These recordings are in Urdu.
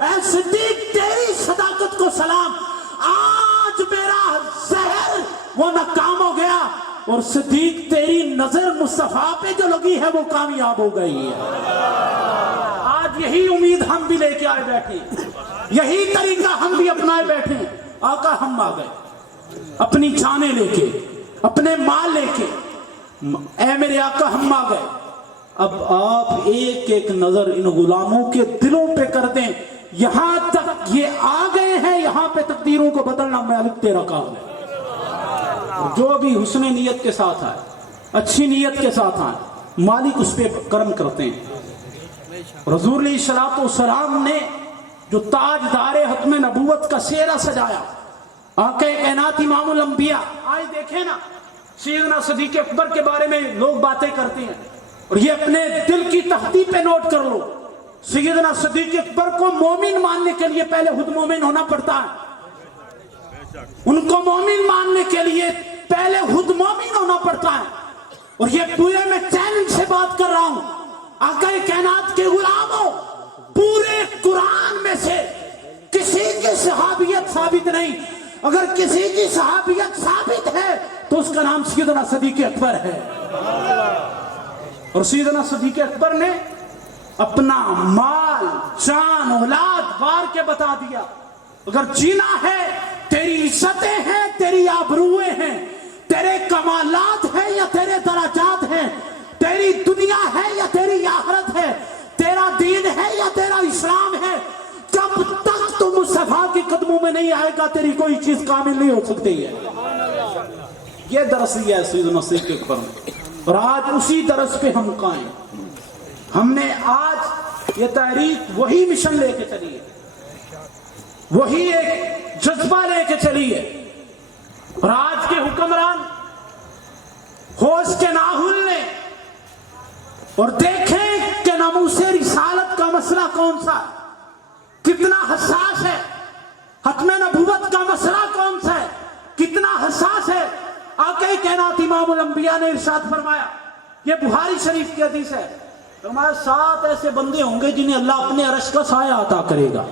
اے صدیق تیری صداقت کو سلام، آج میرا زہر وہ ناکام ہو گیا، اور صدیق تیری نظر مصطفیٰ پہ جو لگی ہے وہ کامیاب ہو گئی ہے۔ آج یہی امید ہم بھی لے کے آئے بیٹھے، یہی طریقہ ہم بھی اپنائے بیٹھے۔ آقا ہم آ گئے اپنی جانیں لے کے، اپنے مال لے کے، اے میرے آقا ہم آ گئے۔ اب آپ ایک ایک نظر ان غلاموں کے دلوں پہ کر دیں، یہاں تک یہ آ گئے ہیں، یہاں پہ تقدیروں کو بدلنا مالک تیرا کام ہے۔ جو بھی حسن نیت کے ساتھ آئے، اچھی نیت کے ساتھ آئے، مالک اس پہ کرم کرتے ہیں۔ حضور علیہ الصلوۃ والسلام نے جو تاجدار ختم نبوت کا سیرہ سجایا، آقا کائنات امام الانبیاء، آج دیکھیں نا سیدنا صدیق اکبر کے بارے میں لوگ باتیں کرتے ہیں، اور یہ اپنے دل کی تختی پہ نوٹ کر لو، سیدنا صدیق اکبر کو مومن ماننے کے لیے پہلے خود مومن ہونا پڑتا ہے، ان کو مومن ماننے کے لیے پہلے خود مومن ہونا پڑتا ہے۔ اور یہ پورے میں چیلنج سے بات کر رہا ہوں، آقا کائنات کے غلاموں، پورے قرآن میں سے کسی کی صحابیت ثابت نہیں، اگر کسی کی صحابیت ثابت ہے تو اس کا نام سیدنا صدیق اکبر ہے۔ اور سیدنا صدیق اکبر نے اپنا مال جان اولاد وار کے بتا دیا، اگر جینا ہے تیری عزتیں ہیں، تیری آبروئیں ہیں، تیرے کمالات ہیں یا تیرے درجات ہیں، تیری دنیا ہے یا تیری آخرت ہے، تیرا دین ہے یا تیرا اسلام ہے، جب تک تو مصطفیٰ کے قدموں میں نہیں آئے گا تیری کوئی چیز کامل نہیں ہو سکتی ہے۔ یہ درس لیا ہے سیدنا صدیق اکبر نے، اور آج اسی درس پہ ہم قائم۔ ہم نے آج یہ تحریک وہی مشن لے کے چلی ہے، وہی ایک جذبہ لے کے چلی ہے، اور آج کے حکمران ہوش کے نہ ہلنے اور دیکھیں کہ ناموس رسالت کا مسئلہ کون سا ہے، کتنا حساس ہے، ختم نبوت کا مسئلہ کون سا ہے، کتنا حساس ہے۔ آقا کائنات امام الانبیاء نے ارشاد فرمایا، یہ بخاری شریف کی حدیث ہے، فرمایا 7 ایسے بندے ہوں گے جنہیں اللہ اپنے عرش کا سایہ عطا کرے گا،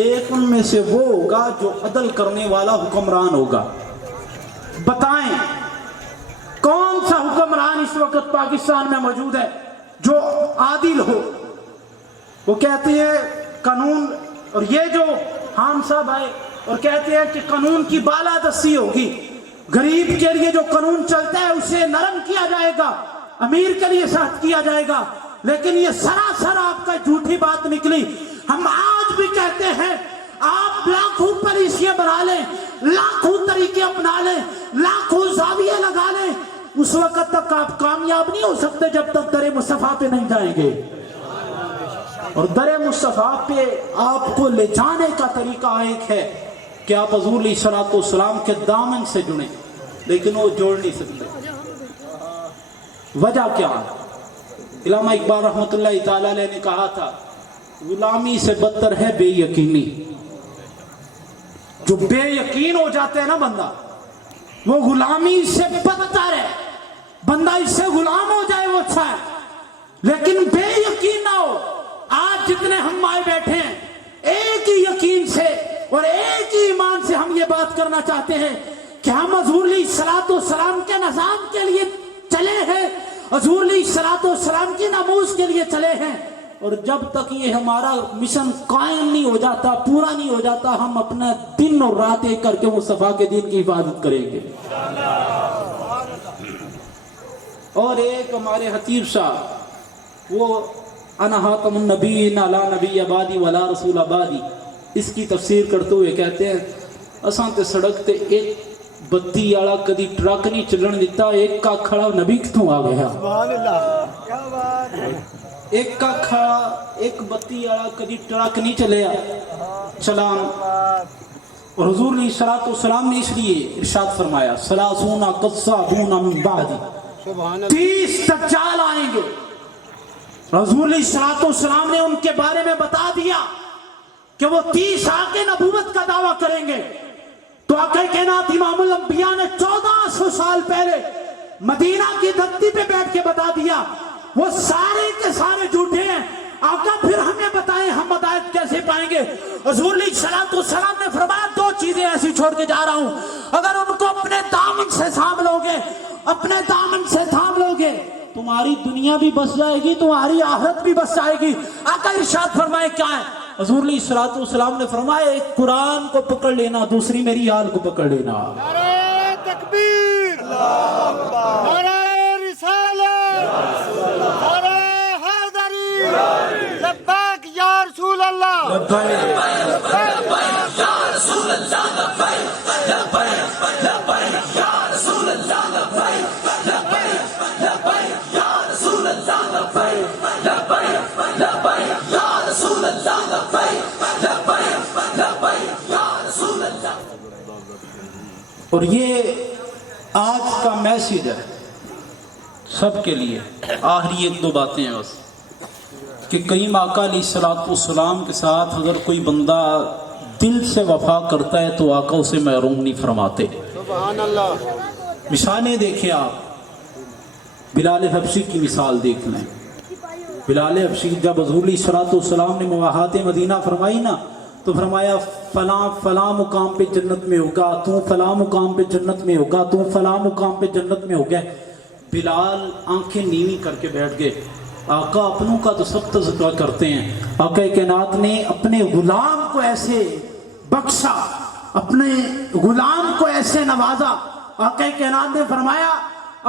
ایک ان میں سے وہ ہوگا جو عدل کرنے والا حکمران ہوگا۔ بتائیں کون سا حکمران اس وقت پاکستان میں موجود ہے جو عادل ہو؟ وہ کہتے ہیں قانون، اور یہ جو خان صاحب آئے اور کہتے ہیں کہ قانون کی بالادستی ہوگی، غریب کے لیے جو قانون چلتا ہے اسے نرم کیا جائے گا، امیر کے لیے سخت کیا جائے گا، لیکن یہ سراسر آپ کا جھوٹی بات نکلی۔ ہم آج بھی کہتے ہیں آپ لاکھوں پالیسیاں بنا لیں، لاکھوں طریقے اپنا لیں، لاکھوں زاویے لگا لیں، اس وقت تک آپ کامیاب نہیں ہو سکتے جب تک در مصطفیٰ پہ نہیں جائیں گے۔ اور در مصطفیٰ پہ آپ کو لے جانے کا طریقہ ایک ہے کہ آپ حضور علیہ الصلوۃ والسلام کے دامن سے جڑیں، لیکن وہ جوڑ نہیں سکتے۔ وجہ کیا ہے؟ علامہ اقبال رحمۃ اللہ تعالی علیہ نے کہا تھا، غلامی سے بدتر ہے بے یقینی۔ جو بے یقین ہو جاتے ہیں نا بندہ، وہ غلامی سے بدتر ہے۔ بندہ اس سے غلام ہو جائے وہ اچھا ہے، لیکن بے یقین نہ ہو۔ آج جتنے ہم آئے بیٹھے ہیں، ایک ہی یقین سے اور ایک ہی ایمان سے ہم یہ بات کرنا چاہتے ہیں کہ ہم حضور علیہ الصلوۃ والسلام کے نظام کے لیے چلے ہیں، حضور علیہ الصلوۃ والسلام کی ناموس کے لیے چلے ہیں، اور جب تک یہ ہمارا مشن قائم نہیں ہو جاتا، پورا نہیں ہو جاتا، ہم اپنا دن اور رات ایک کر کے مصطفیٰ کے دین کی حفاظت کریں گے۔ اور ایک ہمارے خطیب صاحب، وہ انا خاتم النبیین لا نبی بعدی ولا رسول بعدی، اس کی تفسیر کرتے ہوئے کہتے ہیں، اساں تے سڑک تے ایک بتی والا کدی ٹرک نہیں چلن دیتا، ایک کا کھڑا نبی کتوں آ گیا؟ سبحان اللہ، کیا بات ہے۔ ایک کا کھڑا، ایک بتی والا کدی ٹرک نہیں چلیا چلان۔ اور حضور علیہ الصلوۃ والسلام نے اس لیے ارشاد فرمایا، ثلاثون قصابون من بعدی، 30 دجال آئیں گے۔ حضور علیہ الصلوۃ والسلام نے ان کے بارے میں بتا دیا کہ وہ 30 آ کے نبوت کا دعویٰ کریں گے۔ تو آقا کائنات امام الانبیاء نے 1400 سال پہلے مدینہ کی دھرتی پہ بیٹھ کے بتا دیا، وہ سارے کے سارے جھوٹے ہیں۔ آقا پھر ہمیں بتائیں ہم ہدایت کیسے پائیں گے؟ حضور علیہ الصلوۃ والسلام نے فرمایا دو چیزیں ایسی چھوڑ کے جا رہا ہوں، اگر ان کو اپنے دامن سے تھام لو گے، اپنے دامن سے تھام لو گے، تمہاری دنیا بھی بس جائے گی، تمہاری آخرت بھی بس جائے گی۔ آقا ارشاد فرمائے کیا ہے؟ حضور علیہ الصلوۃ والسلام نے فرمایا ایک قرآن کو پکڑ لینا، دوسری میری آل کو پکڑ لینا۔ نعرہ تکبیر، نعرہ رسالت، نعرہ حیدری، لبیک یا رسول اللہ، لبیک یا رسول اللہ، لبیک یا رسول اللہ، لبیک یا رسول اللہ، لبیک یا رسول اللہ، لبیک یا رسول اللہ۔ اور یہ آج کا میسیج ہے سب کے لیے۔ آخری ایک دو باتیں ہیں بس، کہ کریم آقا علیہ الصلوۃ والسلام کے ساتھ اگر کوئی بندہ دل سے وفا کرتا ہے تو آقا اسے محروم نہیں فرماتے۔ سبحان اللہ۔ مثالیں دیکھیں آپ، بلال حبشی کی مثال دیکھ لیں۔ بلال حبشی جب حضور علیہ الصلوۃ والسلام نے مواہات مدینہ فرمائی نا، تو فرمایا فلاں فلاں مقام پہ جنت میں ہوگا، تو فلاں مقام پہ جنت میں ہوگا، تو فلاں مقام پہ جنت میں ہوگا۔ بلال آنکھیں نیوی کر کے بیٹھ گئے۔ آقا اپنوں کا تو سب تذکرہ کرتے ہیں، آقا کائنات نے اپنے غلام کو ایسے بخشا، اپنے غلام کو ایسے نوازا۔ آقا کائنات نے فرمایا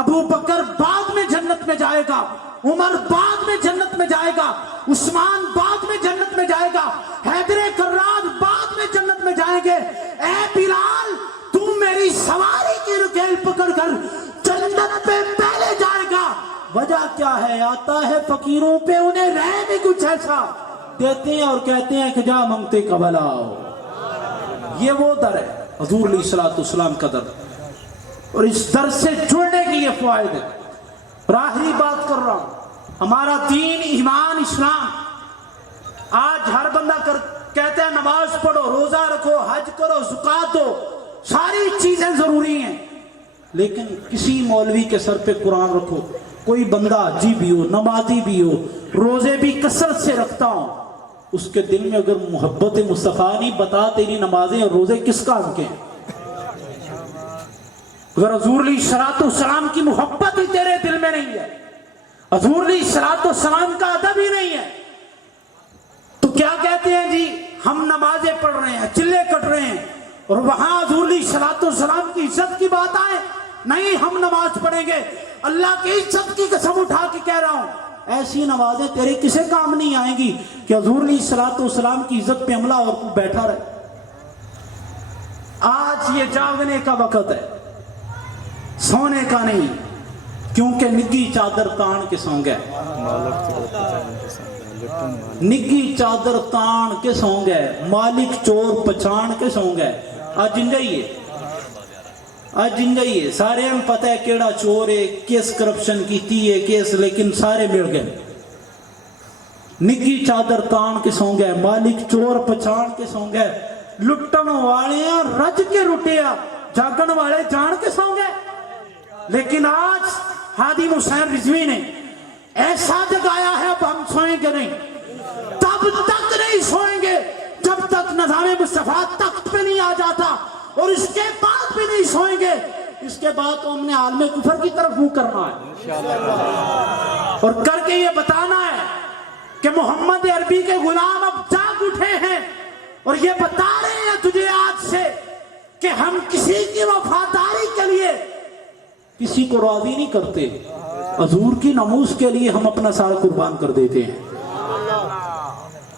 ابو بکر بعد میں جنت میں جائے گا، عمر بعد میں جنت میں جائے گا، عثمان بعد میں جنت میں جائے گا، حیدر کرار بعد میں جنت میں جائیں گے۔ اے بلال تو میری سواری کی رکیل پکڑ کر جنت پہ پہلے جائے گا۔ وجہ کیا ہے؟ آتا ہے فقیروں پہ، انہیں رہ بھی کچھ ایسا دیتے ہیں اور کہتے ہیں کہ جا منگتے قبل آؤ۔ یہ وہ در ہے حضور علیہ الصلوۃ والسلام کا در، اور اس در سے جڑنے کی یہ فوائد ہے۔ اور آخری بات کر رہا ہوں، ہمارا دین ایمان اسلام، آج ہر بندہ کہتا ہے نماز پڑھو، روزہ رکھو، حج کرو، زکات دو، ساری چیزیں ضروری ہیں، لیکن کسی مولوی کے سر پہ قرآن رکھو، کوئی بندہ حجی بھی ہو، نمازی بھی ہو، روزے بھی کثرت سے رکھتا ہوں، اس کے دل میں اگر محبت مصطفیٰ نہیں، بتا تیری نمازیں اور روزے کس کام کے ہیں؟ اگر حضور علیہ الصلوۃ والسلام کی محبت ہی تیرے دل میں نہیں ہے، حضور علیہ الصلوۃ والسلام کا ادب ہی نہیں ہے، تو کیا کہتے ہیں جی ہم نمازیں پڑھ رہے ہیں، چلے کٹ رہے ہیں، اور وہاں حضور علیہ الصلوۃ والسلام کی عزت کی بات آئے، نہیں ہم نماز پڑھیں گے، اللہ کی عزت کی قسم اٹھا کے کہہ رہا ہوں ایسی نمازیں تیرے کسے کام نہیں آئیں گی کہ حضور علیہ الصلوۃ والسلام کی عزت پہ حملہ اور تو بیٹھا رہے۔ آج یہ جاگنے کا وقت ہے، سونے کا نہیں، کیونکہ نگی چادر تان کے سو گئے، نگی چادر تان کے سو گئے، مالک چور پچھان کے سو گئے۔ آج انجائیے، آج انجائیے، سارے ہم پتہ ہے کیڑا چور ہے، کیس کرپشن کیتی ہے کیس، لیکن سارے مل گئے۔ نگی چادر تان کے سو گئے، مالک چور پچھان کے سو گئے، لٹن والے رج کے رٹیا، جاگن والے جان کے سو گئے۔ لیکن آج ہادی حسین رضوی نے ایسا جگایا ہے، اب ہم سوئیں گے نہیں، تب تک نہیں سوئیں گے جب تک نظام مصطفیٰ تخت پہ نہیں آ جاتا، اور اس کے بعد بھی نہیں سوئیں گے۔ اس کے بعد تو ہم نے عالم کفر کی طرف منہ کرنا ہے اور کر کے یہ بتانا ہے کہ محمد عربی کے غلام اب جاگ اٹھے ہیں اور یہ بتا رہے ہیں تجھے آج سے کہ ہم کسی کی وفاداری کے لیے کسی کو راضی نہیں کرتے، حضور کی ناموس کے لیے ہم اپنا سارا قربان کر دیتے ہیں۔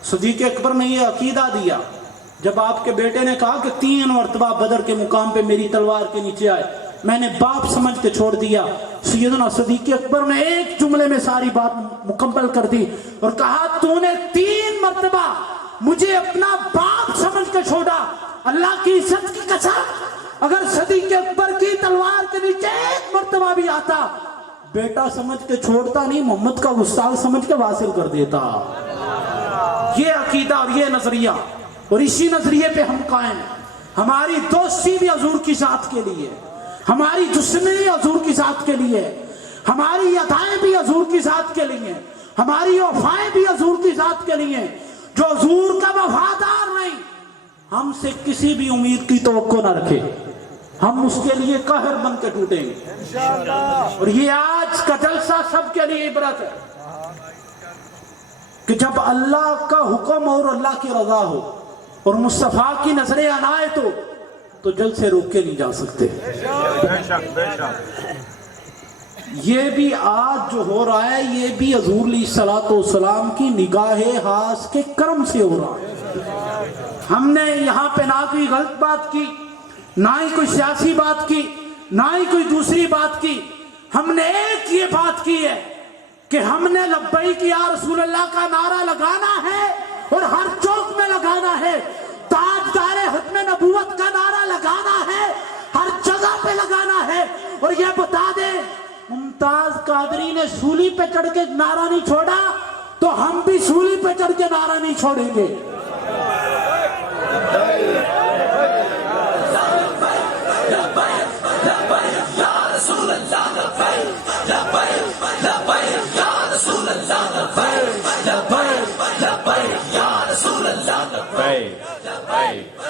صدیق اکبر نے یہ عقیدہ دیا جب آپ کے بیٹے نے کہا کہ 3 مرتبہ بدر کے مقام پہ میری تلوار کے نیچے آئے، میں نے باپ سمجھ کے چھوڑ دیا۔ سیدنا صدیق اکبر نے ایک جملے میں ساری بات مکمل کر دی اور کہا تو نے 3 مرتبہ مجھے اپنا باپ سمجھ کے چھوڑا، اللہ کی عزت کی قسم اگر صدیق اکبر کی تلوار کے نیچے 1 مرتبہ بھی آتا، بیٹا سمجھ کے چھوڑتا نہیں، محمد کا گستاخ سمجھ کے واصل کر دیتا۔ یہ عقیدہ اور یہ نظریہ، اور اسی نظریے پہ ہم قائم ہیں۔ ہماری دوستی بھی حضور کی ذات کے لیے، ہماری دشمنی حضور کی ذات کے لیے، ہماری ادائیں بھی حضور کی ذات کے لیے، ہماری وفائیں بھی حضور کی ذات کے لیے. جو حضور کا وفادار نہیں ہم سے کسی بھی امید کی توقع نہ رکھے, ہم اس کے لیے قہر بن کے ٹوٹیں گے. اور یہ آج کا جلسہ سب کے لیے عبرت ہے کہ جب اللہ کا حکم اور اللہ کی رضا ہو اور مصطفیٰ کی نظر عنایت ہو تو جلسے روک کے نہیں جا سکتے. یہ بھی آج جو ہو رہا ہے یہ بھی حضور علیہ الصلوۃ والسلام کی نگاہ حاس کے کرم سے ہو رہا ہے. ہم نے یہاں پہ نہ کوئی غلط بات کی, نہ ہی کوئی سیاسی بات کی, نہ ہی کوئی دوسری بات کی. ہم نے ایک یہ بات کی ہے کہ ہم نے لبیک یا رسول اللہ کا نعرہ لگانا ہے اور ہر چوک میں لگانا ہے. تاجدار ختم نبوت کا نعرہ لگانا ہے, ہر جگہ پہ لگانا ہے. اور یہ بتا دیں ممتاز قادری نے سولی پہ چڑھ کے نعرہ نہیں چھوڑا تو ہم بھی سولی پہ چڑھ کے نعرہ نہیں چھوڑیں گے.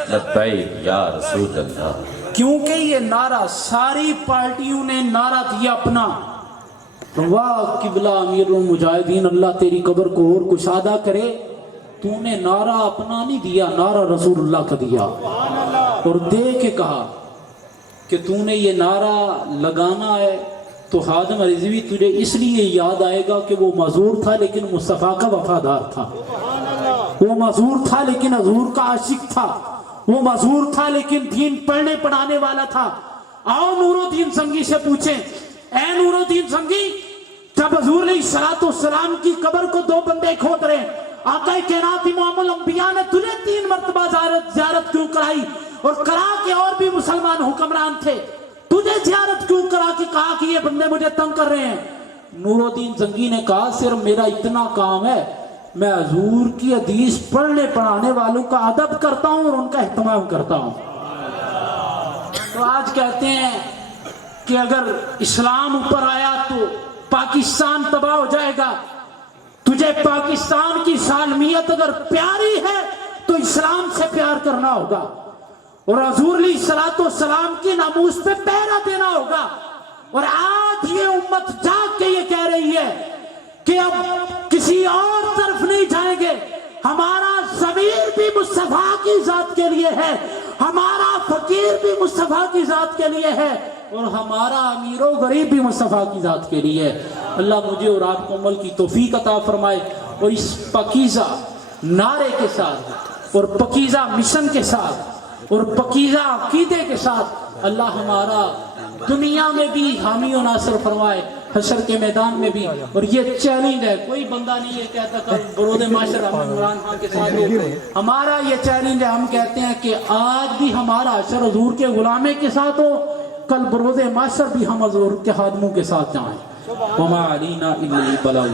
لبیک یا رسول اللہ. کیونکہ یہ نعرہ ساری پارٹیوں نے نعرہ دیا اپنا. واہ قبلہ امیر المجاہدین اللہ تیری قبر کو اور کشادہ کرے, تو نے نعرہ اپنا نہیں دیا, نعرہ رسول اللہ کا دیا. اور دے کے کہا کہ تو نے یہ نعرہ لگانا ہے تو خادم رضوی تجھے اس لیے یاد آئے گا کہ وہ معذور تھا لیکن مصطفیٰ کا وفادار تھا. وہ معذور تھا لیکن حضور کا عاشق تھا. وہ معذور تھا لیکن دین پڑھنے پڑھانے والا تھا. آؤ نور الدین سنگی سے پوچھیں, اے نور الدین سنگی, جب حضور علیہ الصلوۃ والسلام کی قبر کو دو بندے کھود رہے, آقا کائنات امام الانبیاء نے تجھے 3 مرتبہ زیارت کیوں کرائی اور کرا کے اور بھی مسلمان حکمران تھے, تجھے زیارت کیوں کرا کے کہا کہ یہ بندے مجھے تنگ کر رہے ہیں؟ نور الدین سنگی نے کہا صرف میرا اتنا کام ہے, میں حضور کی حدیث پڑھنے پڑھانے والوں کا ادب کرتا ہوں اور ان کا اہتمام کرتا ہوں. تو آج کہتے ہیں کہ اگر اسلام اوپر آیا تو پاکستان تباہ ہو جائے گا. تجھے پاکستان کی سالمیت اگر پیاری ہے تو اسلام سے پیار کرنا ہوگا اور حضور علیہ الصلوۃ والسلام کی ناموس پہ پہرا دینا ہوگا. اور آج یہ امت جاگ کے یہ کہہ رہی ہے کہ اب کسی اور طرف نہیں جائیں گے. ہمارا ضمیر بھی مصطفیٰ کی ذات کے لیے ہے, ہمارا فقیر بھی مصطفیٰ کی ذات کے لیے ہے, اور ہمارا امیر و غریب بھی مصطفیٰ کی ذات کے لیے ہے. اللہ مجھے اور آپ کو عمل کی توفیق عطا فرمائے اور اس پاکیزہ نعرے کے ساتھ اور پاکیزہ مشن کے ساتھ اور پاکیزہ عقیدے کے ساتھ اللہ ہمارا دنیا میں بھی حامی و ناصر فرمائے, حشر کے میدان میں بھی. اور یہ چیلنج ہے, کوئی بندہ نہیں یہ کہتا کہ برود معاشر ہم عمران خان کے ساتھ ہو. ہمارا یہ چیلنج ہے, ہم کہتے ہیں کہ آج بھی ہمارا حشر حضور کے غلامے کے ساتھ ہو, کل برود معاشر بھی ہم حضور کے خادموں کے ساتھ جائیں. وما علینا الا البلاغ.